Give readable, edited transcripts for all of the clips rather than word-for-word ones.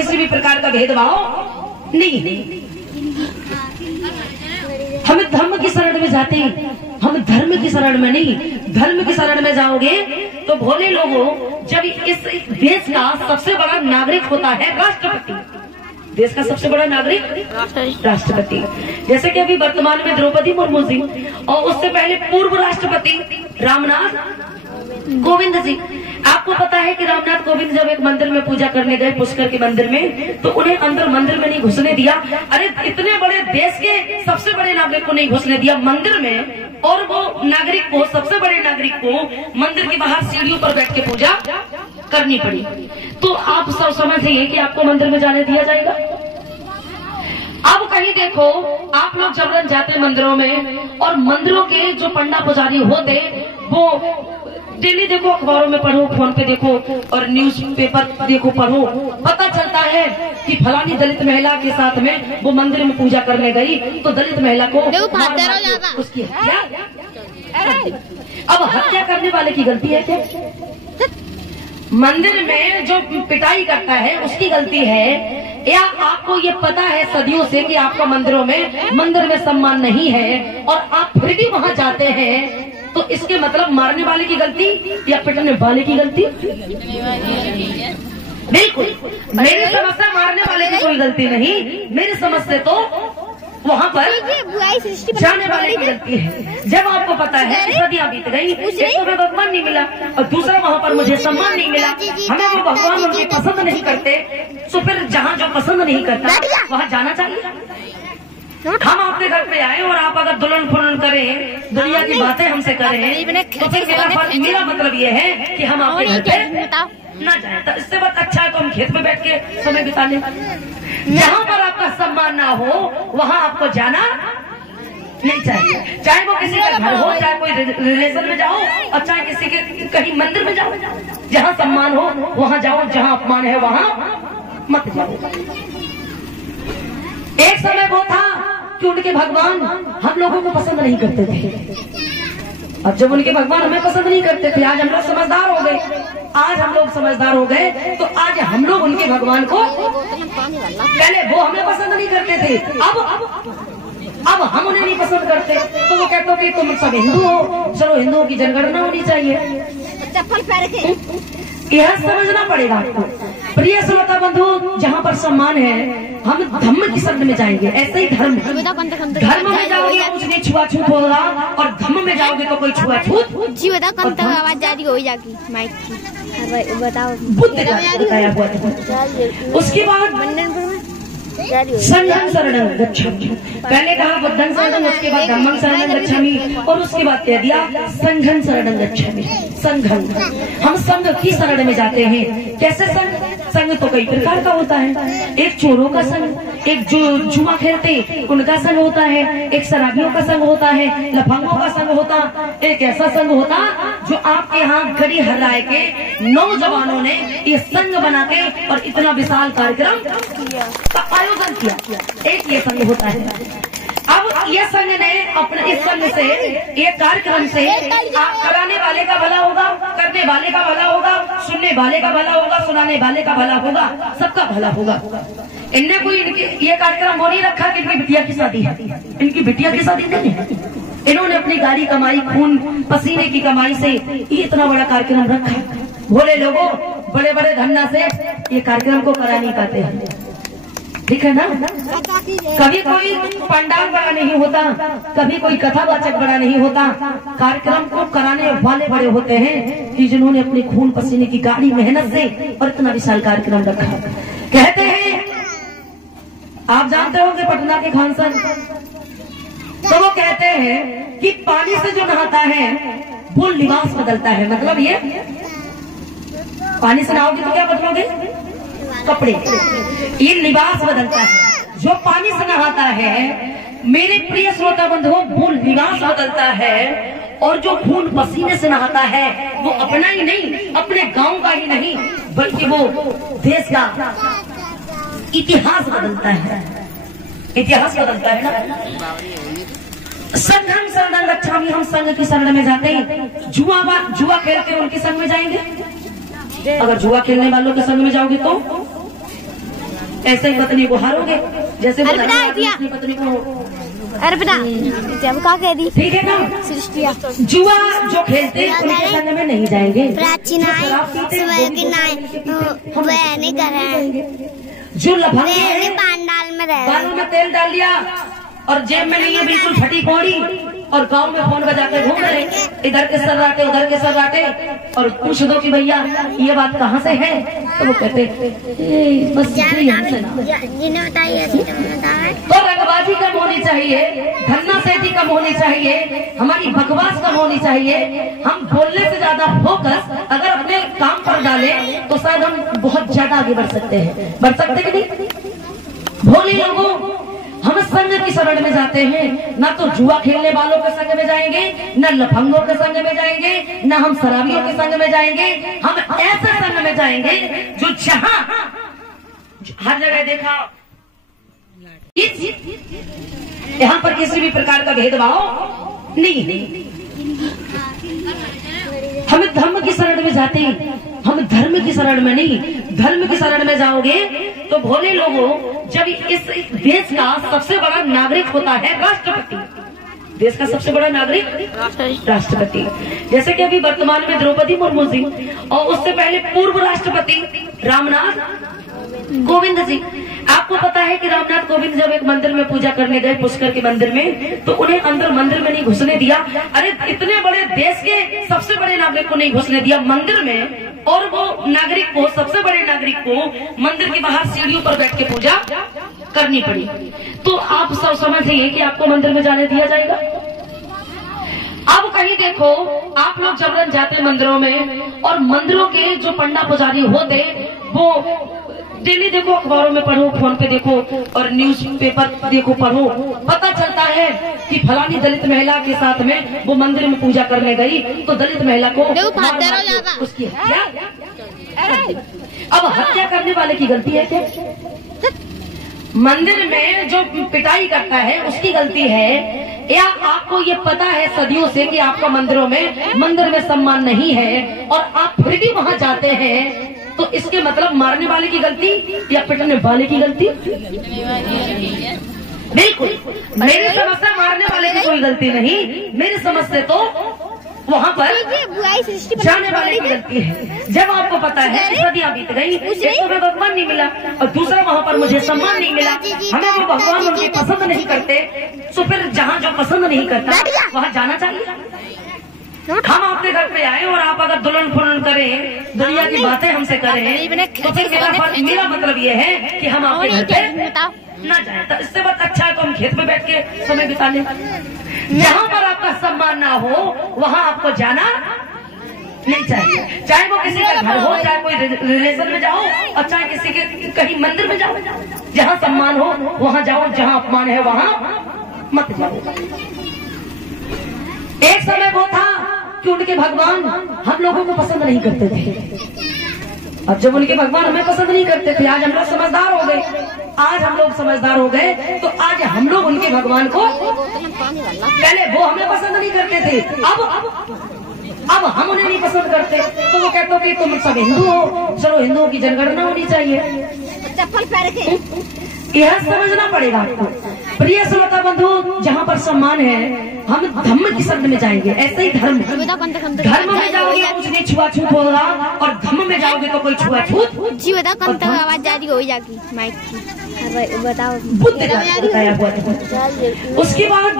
किसी भी प्रकार का भेदभाव नहीं है। हम धर्म की शरण में जाते हैं, हम धर्म की शरण में नहीं। धर्म की शरण में जाओगे तो भोले लोगों, जब इस देश का सबसे बड़ा नागरिक होता है राष्ट्रपति, देश का सबसे बड़ा नागरिक राष्ट्रपति, जैसे कि अभी वर्तमान में द्रौपदी मुर्मू जी, और उससे पहले पूर्व राष्ट्रपति रामनाथ कोविंद जी। आपको पता है कि रामनाथ कोविंद जब एक मंदिर में पूजा करने गए, पुष्कर के मंदिर में, तो उन्हें अंदर मंदिर में नहीं घुसने दिया। अरे इतने बड़े देश के सबसे बड़े नागरिक को नहीं घुसने दिया मंदिर में, और वो नागरिक को, सबसे बड़े नागरिक को मंदिर के बाहर सीढ़ियों पर बैठ के पूजा करनी पड़ी। तो आप सब समझिए कि आपको मंदिर में जाने दिया जाएगा? अब कहीं देखो, आप लोग जबरन जाते मंदिरों में, और मंदिरों के जो पंडा पुजारी होते वो डेली देखो, अखबारों में पढ़ो, फोन पे देखो, और न्यूज पेपर देखो, पढ़ो, पता चलता है कि फलानी दलित महिला के साथ में वो मंदिर में पूजा करने गई तो दलित महिला को उसकी हत्या। अब हत्या करने वाले की गलती है क्या? मंदिर में जो पिटाई करता है उसकी गलती है, या आपको ये पता है सदियों से कि आपका मंदिर में सम्मान नहीं है, और आप फिर भी वहाँ जाते हैं, तो इसके मतलब मारने वाले की गलती या पिटने वाले की गलती? बिल्कुल, मेरी समझ से मारने वाले की कोई गलती नहीं, मेरी समझ से तो वहाँ पर जाने वाले की गलती है। जब आपको पता है कि सदियां बीत गई, एक तो भगवान नहीं मिला, और दूसरा वहाँ पर मुझे सम्मान नहीं मिला, हमें वो भगवान उनकी पसंद नहीं करते, तो फिर जहाँ जो पसंद नहीं करता वहाँ जाना चाहिए। हम आपके घर पे आए और आप अगर दुल्हन फुलन करें, दुनिया की बातें हमसे करें, तो फिर मेरा मतलब ये है कि हम आपके घर पे ना जाए। तो इससे बहुत अच्छा है तो हम खेत में बैठ के समय बिता लें। जहाँ पर आपका सम्मान ना हो वहाँ आपको जाना नहीं चाहिए, चाहे वो किसी का घर हो, चाहे कोई रिलेशन में जाओ, और चाहे किसी के कहीं मंदिर में जाओ। जहाँ सम्मान हो वहाँ जाओ, जहाँ अपमान है वहाँ मत जाओ। एक समय वो था कि उनके भगवान हम लोगों को पसंद नहीं करते थे। अब जब उनके भगवान हमें पसंद नहीं करते थे, आज हम लोग समझदार हो गए। आज हम लोग समझदार हो गए तो आज हम लोग उनके भगवान को, पहले वो हमें पसंद नहीं करते थे, अब हम उन्हें नहीं पसंद करते, तो वो कहते हो कि तुम सब हिंदू हो, चलो हिंदुओं की जनगणना होनी चाहिए। यह समझना पड़ेगा आपको। प्रिय श्रोता बंधु, जहाँ पर सम्मान है हम धर्म की शरण में जाएंगे। ऐसे ही धर्म में जाओगे कुछ नहीं छुआछूत होगा, और धर्म में जाओगे तो कोई छुआछूत। जी बताओ कब तक आवाज जारी हो जाएगी माइक की? बताओ। बुद्ध बताया हुआ था। उसके बाद संघं शरणं गच्छामि, पहले कहा बुद्धं शरणं, उसके बाद धम्मं शरणं गच्छामि, और उसके बाद कह दिया संघं शरणं गच्छामि। संघं, हम संघ की शरण में जाते हैं। कैसे संघ? संघ तो कई प्रकार का होता है। एक चोरों का संघ, एक जो जुआ खेलते उनका संघ होता है, एक शराबियों का संघ होता है, लफंगों का संघ होता, एक ऐसा संघ होता जो आपके यहाँ गड़ी हराए के नौजवानों ने ये संघ बना के और इतना विशाल कार्यक्रम का आयोजन किया। एक ये संघ होता है। अब ये संघ ने अपने इस संघ से, ये कार्यक्रम से कराने वाले का भला होगा, करने वाले का भला होगा, सुनने वाले का भला होगा, सुनाने वाले का भला होगा, सबका भला होगा। इनने कोई ये कार्यक्रम वो नहीं रखा कि इनकी बिटिया की शादी है, इनकी बिटिया की शादी नहीं है। इन्होंने अपनी गाड़ी कमाई, खून पसीने की कमाई से ये इतना बड़ा कार्यक्रम रखा। भोले लोगों बड़े बड़े धन्ना से ये कार्यक्रम को करा नहीं पाते हैं, ठीक है ना। कभी कोई पंडाल बड़ा नहीं होता, कभी कोई कथावाचक बड़ा नहीं होता, कार्यक्रम को कराने वाले बड़े होते हैं कि जिन्होंने अपने खून पसीने की गाड़ी मेहनत से और इतना विशाल कार्यक्रम रखा। कहते हैं, आप जानते होंगे पटना के खान सर, तो वो कहते हैं कि पानी से जो नहाता है वो लिबास बदलता है। मतलब ये पानी से नहाओगे तो क्या बदलोगे? कपड़े। ये लिबास बदलता है। जो पानी से नहाता है, मेरे प्रिय श्रोता बंधुओं, वो लिबास बदलता है। और जो खून पसीने से नहाता है वो अपना ही नहीं, अपने गांव का ही नहीं, बल्कि वो देश का इतिहास बदलता है। इतिहास बदलता है ना। संघं शरणं गच्छामि, हम संघ की शरण में जाते हैं। जुआ खेलते हैं उनके संग में जाएंगे? अगर जुआ खेलने वालों के संग में जाओगे तो ऐसे ही पत्नी को हारोगे जैसे पत्नी को। अरे बेटा जब क्या कह दी, ठीक है ना। जुआ जो खेलते हैं उनके संग में नहीं जाएंगे। नहीं कर रहे हैं। जो लफंगे बालों में तेल डाल दिया और जेब में नहीं है, बिल्कुल फटी कौड़ी, और गांव में फोन बजा के घूम रहे, इधर के सर्राटे उधर के सर्राटे, और पूछ दो कि भैया ये बात कहाँ से है, तो वो कहते बस तो रंगबाजी कम होनी चाहिए, धन्ना सेठी कम होनी चाहिए, हमारी बकवास कम होनी चाहिए। हम बोलने से ज्यादा फोकस अगर अपने काम पर डालें तो शायद हम बहुत ज्यादा आगे बढ़ सकते हैं। बढ़ सकते कि नहीं? भोले लोगों, हम संग की शरण में जाते हैं, ना तो जुआ खेलने वालों के संग में जाएंगे, न लफंगों के संग में जाएंगे, न हम शराबियों के संग में जाएंगे। हम ऐसे संग में जाएंगे जो जहां हर जगह देखा यहाँ पर किसी भी प्रकार का भेदभाव नहीं है। हम धर्म की शरण में जाते हैं, हम धर्म की शरण में नहीं। धर्म की शरण में जाओगे तो भोले लोगों, जब इस देश का सबसे बड़ा नागरिक होता है राष्ट्रपति, देश का सबसे बड़ा नागरिक राष्ट्रपति, जैसे कि अभी वर्तमान में द्रौपदी मुर्मू जी, और उससे पहले पूर्व राष्ट्रपति रामनाथ कोविंद जी। आपको पता है कि रामनाथ कोविंद जब एक मंदिर में पूजा करने गए, पुष्कर के मंदिर में, तो उन्हें अंदर मंदिर में नहीं घुसने दिया। अरे इतने बड़े देश के सबसे बड़े नागरिक को नहीं घुसने दिया मंदिर में, और वो नागरिक को, सबसे बड़े नागरिक को मंदिर के बाहर सीढ़ियों पर बैठ के पूजा करनी पड़ी। तो आप सब समझिए कि आपको मंदिर में जाने दिया जाएगा? अब कहीं देखो, आप लोग जबरन जाते मंदिरों में, और मंदिरों के जो पंडा पुजारी होते वो डेली देखो, अखबारों में पढ़ो, फोन पे देखो, और न्यूज पेपर देखो, पढ़ो, पता चलता है कि फलानी दलित महिला के साथ में वो मंदिर में पूजा करने गई तो दलित महिला को उसकी हत्या। अब हत्या करने वाले की गलती है क्या? मंदिर में जो पिटाई करता है उसकी गलती है, या आपको ये पता है सदियों से कि आपका मंदिर में सम्मान नहीं है, और आप फिर भी वहाँ जाते हैं, तो इसके मतलब मारने वाले की गलती या पिटने वाले की गलती? बिल्कुल, मेरी समझ से मारने वाले की कोई गलती नहीं, मेरी समझ से तो वहाँ पर जाने वाले की गलती है। जब आपको पता है सदियां बीत गई, एक तो भगवान नहीं मिला और दूसरा वहाँ पर मुझे सम्मान नहीं मिला, हमें वो भगवान मुझे पसंद नहीं करते, तो फिर जहाँ जो पसंद नहीं करता वहाँ जाना चाहिए। हम आपके घर पे आए और आप अगर दुल्हन फुलन करें, दुनिया की बातें हमसे करें, तो फिर मेरा मतलब ये है कि हम आपके घर पे ना जाए। तो इससे बहुत अच्छा है तो हम खेत में बैठ के समय बिता लें। जहाँ पर आपका सम्मान ना हो वहाँ आपको जाना नहीं चाहिए, चाहे वो किसी का घर हो, चाहे कोई रिलेशन में जाओ, और चाहे किसी के कहीं मंदिर में जाओ। जहाँ सम्मान हो वहाँ जाओ, जहाँ अपमान है वहाँ मत जाओ। एक समय वो था कि उनके भगवान हम लोगों को पसंद नहीं करते थे, अब जब उनके भगवान हमें पसंद नहीं करते थे, आज हम लोग समझदार हो गए। आज हम लोग समझदार हो गए तो आज हम लोग उनके भगवान को, पहले वो हमें पसंद नहीं करते थे, अब हम उन्हें नहीं पसंद करते, तो वो कहते हो कि तुम सब हिंदू हो, चलो हिंदुओं की जनगणना होनी चाहिए। यह समझना पड़ेगा आपको। प्रिय श्रोता बंधु, जहाँ पर सम्मान है हम धम्म की शरण में जाएंगे। ऐसे ही धर्म में जाओगे कुछ नहीं छुआछूत होगा, और धम्म में जाओगे तो कोई छुआछूत। जी बताओ कब तक आवाज जारी हो जाएगी माइक की? बताओ। बुद्ध बताया हुआ था। उसके बाद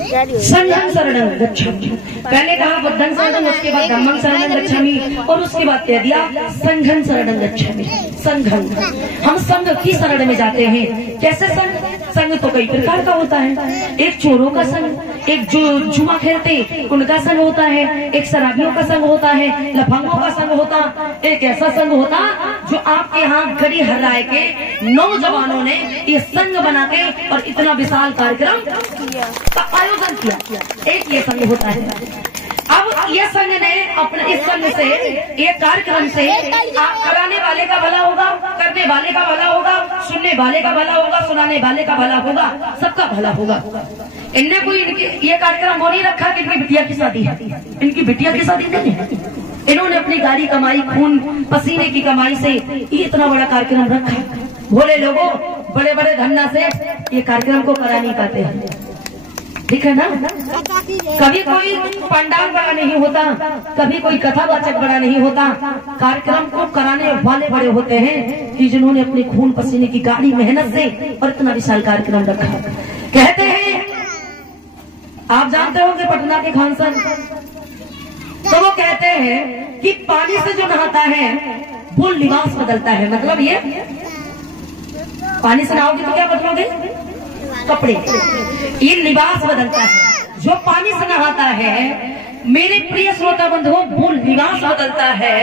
संघं शरणं गच्छामि, पहले कहा बुद्धं शरणं, उसके बाद धम्मं शरणं गच्छामि, और उसके बाद कह दिया संघं शरणं गच्छामि। संघं, हम संघ की शरण में जाते हैं। कैसे संघ? संघ तो कई प्रकार का होता है। एक चोरों का संघ, एक जो जुआ खेलते उनका संघ होता है, एक शराबियों का संघ होता है, लफंगों का संघ होता, एक ऐसा संघ होता जो आपके यहाँ गड़ी हराए के नौजवानों ने ये संघ बना के और इतना विशाल कार्यक्रम का आयोजन किया। एक ये संघ होता है। अब ये संघ ने अपने इस संघ से, एक कार्यक्रम से कराने वाले का भला होगा, करने वाले का भला होगा, सुनने वाले का भला होगा, सुनाने वाले का भला होगा, सबका भला होगा। इनने कोई ये कार्यक्रम वो नहीं रखा कि इनकी बिटिया की शादी है, इनकी बिटिया की शादी नहीं है। इन्होंने अपनी गाड़ी कमाई, खून पसीने की कमाई से ये इतना बड़ा कार्यक्रम रखा। भोले लोगों बड़े बड़े धन्ना से ये कार्यक्रम को करा नहीं पाते हैं, ठीक है ना। कभी कोई पंडाल बड़ा नहीं होता, कभी कोई कथावाचक बड़ा नहीं होता, कार्यक्रम को कराने वाले बड़े होते हैं कि जिन्होंने अपने खून पसीने की गाढ़ी मेहनत से और इतना विशाल कार्यक्रम रखा। कहते हैं, आप जानते होंगे पटना के खान सर, तो वो कहते हैं कि पानी से जो नहाता है वो लिबास बदलता है। मतलब ये पानी से नहाओगे तो क्या बदलोगे? कपड़े। ये लिबास बदलता है। जो पानी से नहाता है मेरे प्रिय श्रोता बंधुओं वो लिबास बदलता है,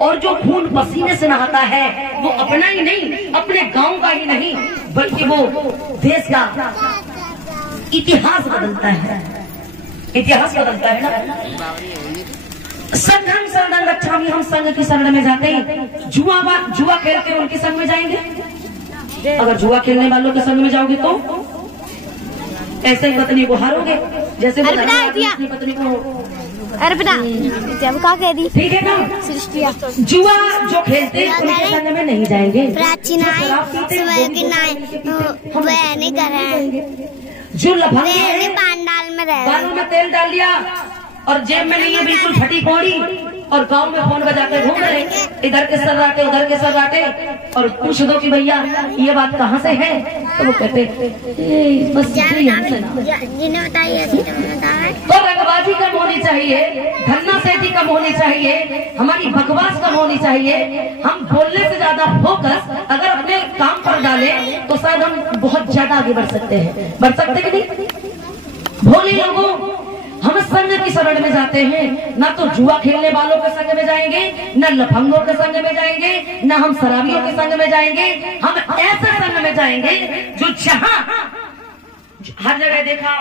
और जो खून पसीने से नहाता है वो अपना ही नहीं, अपने गांव का ही नहीं, बल्कि वो देश का इतिहास बदलता है। इतिहास बदलता है ना। संघम शरणं गच्छामि, हम संघ की शरण में जाते हैं। जुआ खेलते हैं उनके संग में जाएंगे। अगर जुआ खेलने वालों के संग में जाओगे तो ऐसे ही पत्नी को हारोगे, जैसे अपनी पत्नी को। अरे बेटा जब क्या कह दी, ठीक है ना। जुआ जो खेलते हैं उनके संग में नहीं जाएंगे। नहीं कर रहे हैं, जो लफंगे पंडाल में रहे, बालों में तेल डाल लिया और जेब में नहीं है, बिल्कुल फटी कौड़ी, और गांव में फोन बजा के घूम रहे, इधर के सर्राटे उधर के सर्राटे, और पूछ दो कि भैया ये बात कहाँ से है, तो वो कहते बस तो रंगबाजी कम होनी चाहिए, धन्ना सेठी कम होनी चाहिए, हमारी बकवास कम होनी चाहिए। हम बोलने से ज्यादा फोकस अगर अपने काम पर डालें तो शायद हम बहुत ज्यादा आगे बढ़ सकते हैं। बढ़ सकते कि नहीं? भोले लोगों हम संघ की शरण में जाते हैं, ना तो जुआ खेलने वालों के संग में जाएंगे, न लफंगों के संग में जाएंगे, न हम शराबियों के संग में जाएंगे। हम ऐसे संग में जाएंगे जो जहां हर जगह देखा